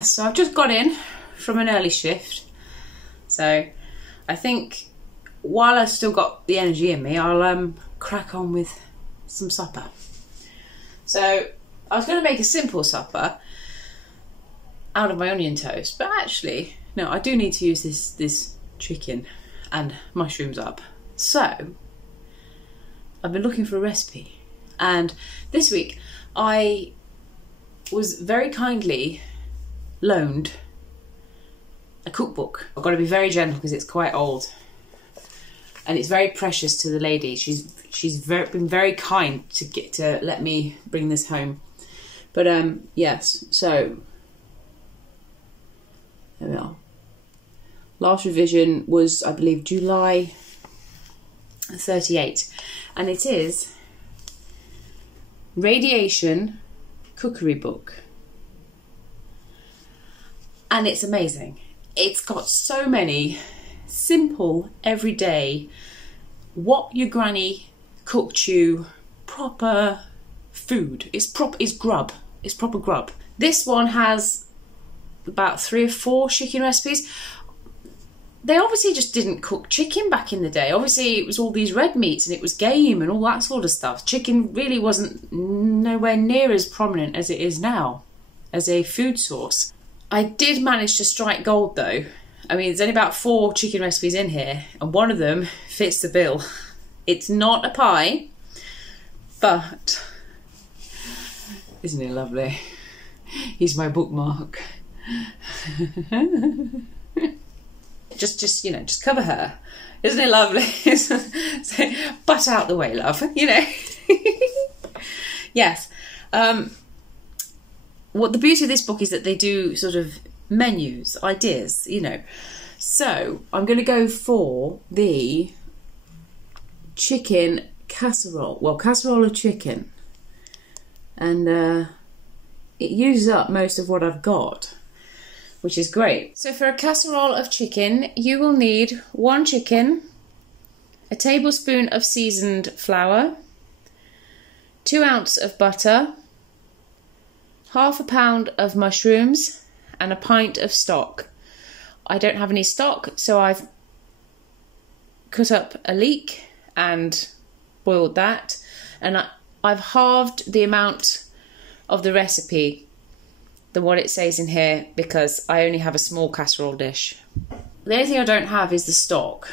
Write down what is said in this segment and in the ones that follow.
So I've just got in from an early shift, so I think while I've still got the energy in me, I'll crack on with some supper. So I was going to make a simple supper out of my onion toast, but actually no, I do need to use this chicken and mushrooms up. So I've been looking for a recipe, and this week I was very kindly loaned a cookbook. I've got to be very gentle because it's quite old and it's very precious to the lady. She's been very kind to let me bring this home. But yes, so there we are. Last revision was, I believe, July 38, and it is Radiation Cookery Book. And it's amazing. It's got so many simple, everyday, what your granny cooked you, proper food. It's grub. It's proper grub. This one has about 3 or 4 chicken recipes. They obviously just didn't cook chicken back in the day. Obviously it was all these red meats and it was game and all that sort of stuff. Chicken really wasn't nowhere near as prominent as it is now as a food source. I did manage to strike gold though. I mean, there's only about 4 chicken recipes in here and one of them fits the bill. It's not a pie, but isn't it lovely? He's my bookmark. just you know, just cover her. Isn't it lovely? So, butt out the way, love, you know. Yes. What the beauty of this book is that they do sort of menus, ideas, you know. So I'm going to go for the chicken casserole. Well, casserole of chicken. And it uses up most of what I've got, which is great. So for a casserole of chicken, you will need 1 chicken, a tablespoon of seasoned flour, 2 ounces of butter, half a pound of mushrooms, and a pint of stock. I don't have any stock, so I've cut up a leek and boiled that, and I've halved the amount of the recipe than what it says in here because I only have a small casserole dish. The only thing I don't have is the stock,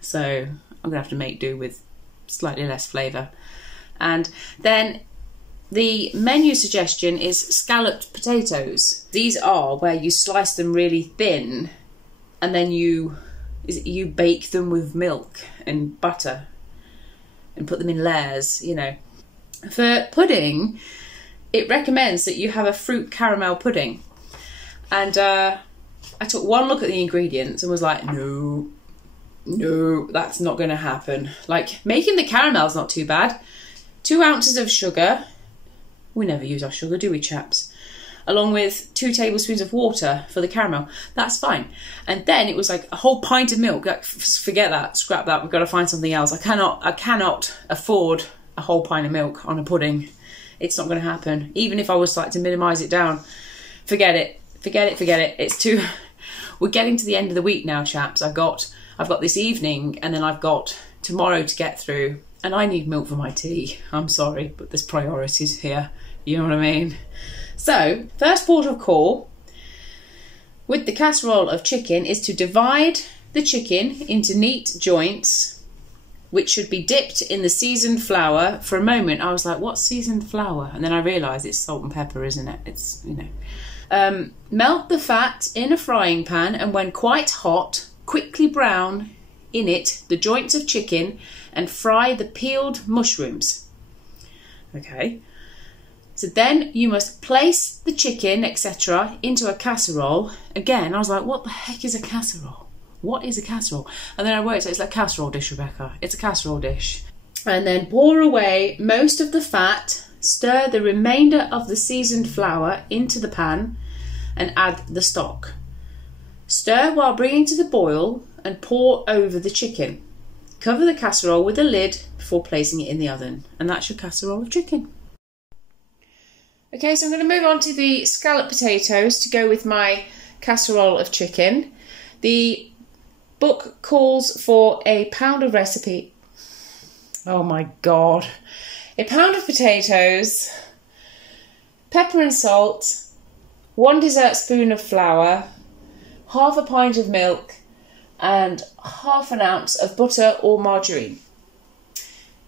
so I'm gonna have to make do with slightly less flavour. And then the menu suggestion is scalloped potatoes. These are where you slice them really thin and then you bake them with milk and butter and put them in layers, you know. For pudding, it recommends that you have a fruit caramel pudding. And I took one look at the ingredients and was like, no, that's not going to happen. Like, making the caramel's not too bad. 2 ounces of sugar. We never use our sugar, do we, chaps? Along with 2 tablespoons of water for the caramel. That's fine. And then it was like a whole pint of milk. Like, forget that, scrap that. We've got to find something else. I cannot afford a whole pint of milk on a pudding. It's not going to happen. Even if I was like to minimise it down, forget it. It's too. We're getting to the end of the week now, chaps. I've got this evening, and then I've got tomorrow to get through, and I need milk for my tea. I'm sorry, but there's priorities here. You know what I mean? So, first port of call with the casserole of chicken is to divide the chicken into neat joints, which should be dipped in the seasoned flour. For a moment, I was like, what's seasoned flour? And then I realised it's salt and pepper, isn't it? It's, you know. Melt the fat in a frying pan, and when quite hot, quickly brown in it the joints of chicken and fry the peeled mushrooms. Okay. So then you must place the chicken, etc., into a casserole. Again, I was like, what the heck is a casserole? What is a casserole? And then I worked out it's like a casserole dish, Rebecca. It's a casserole dish. And then pour away most of the fat, stir the remainder of the seasoned flour into the pan and add the stock. Stir while bringing to the boil and pour over the chicken. Cover the casserole with a lid before placing it in the oven. And that's your casserole of chicken. Okay, so I'm going to move on to the scalloped potatoes to go with my casserole of chicken. The book calls for a pound of recipe. Oh my god. A pound of potatoes, pepper and salt, 1 dessertspoon of flour, half a pint of milk, and half an ounce of butter or margarine.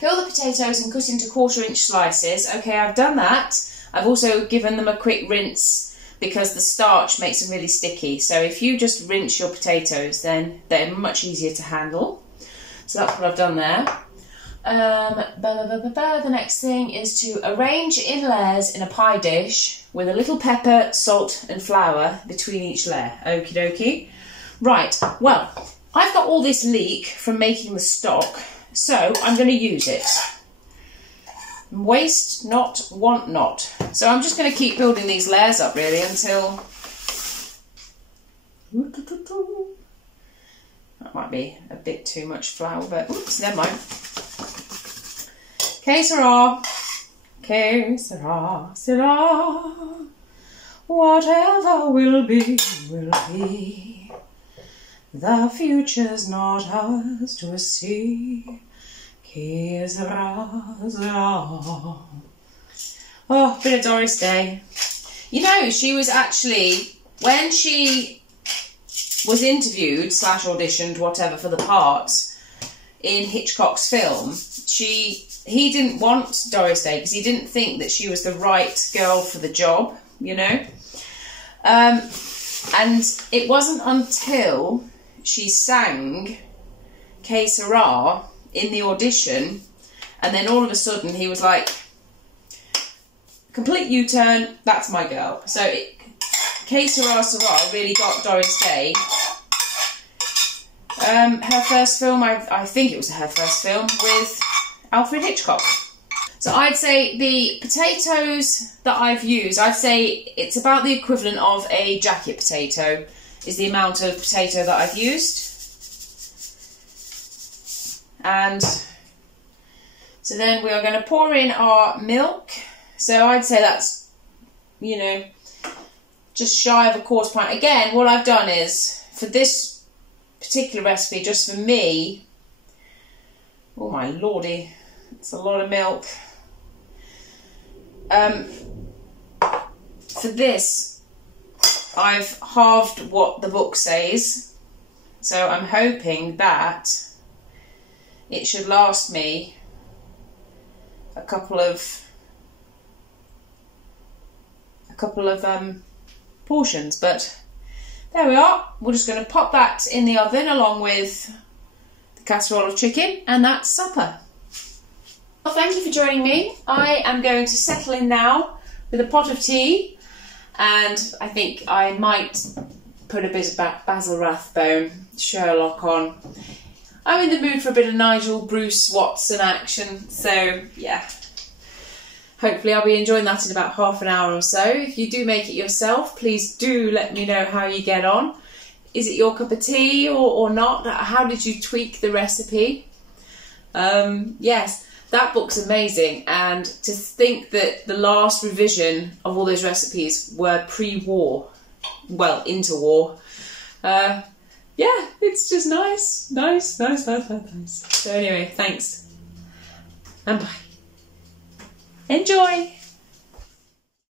Peel the potatoes and cut into 1/4 inch slices. Okay, I've done that. I've also given them a quick rinse because the starch makes them really sticky. So if you just rinse your potatoes, then they're much easier to handle. So that's what I've done there. The next thing is to arrange in layers in a pie dish with a little pepper, salt and flour between each layer. Okie dokie. Right, well, I've got all this leek from making the stock, so I'm going to use it. Waste not, want not. So I'm just going to keep building these layers up really until... That might be a bit too much flour, but oops, never mind. Que sera, sera. Whatever will be, will be. The future's not ours to see. Que sera, sera. Oh, bit of Doris Day. You know, she was actually, when she was interviewed / auditioned, whatever, for the part in Hitchcock's film, he didn't want Doris Day because he didn't think that she was the right girl for the job, you know. And it wasn't until she sang Que Sera in the audition, and then all of a sudden he was like, complete U-turn, that's my girl. So Que Sera Sera really got Doris Day. Her first film, I think it was her first film, with Alfred Hitchcock. So I'd say the potatoes that I've used, I'd say it's about the equivalent of a jacket potato, is the amount of potato that I've used. And so then we are going to pour in our milk. So I'd say that's, you know, just shy of a 1/4 pint. Again, what I've done is, for this particular recipe, just for me, oh my lordy, it's a lot of milk. For this, I've halved what the book says, so I'm hoping that it should last me a couple of portions, but there we are. We're just going to pop that in the oven along with the casserole of chicken, and that's supper. Well, thank you for joining me. I am going to settle in now with a pot of tea, and I think I might put a bit of Basil Rathbone Sherlock on. I'm in the mood for a bit of Nigel Bruce Watson action, so yeah. Hopefully I'll be enjoying that in about half an hour or so. If you do make it yourself, please do let me know how you get on. Is it your cup of tea or not? How did you tweak the recipe? Yes, that book's amazing, and to think that the last revision of all those recipes were pre-war, well, into war. Yeah, it's just nice. So anyway, thanks and bye. Enjoy!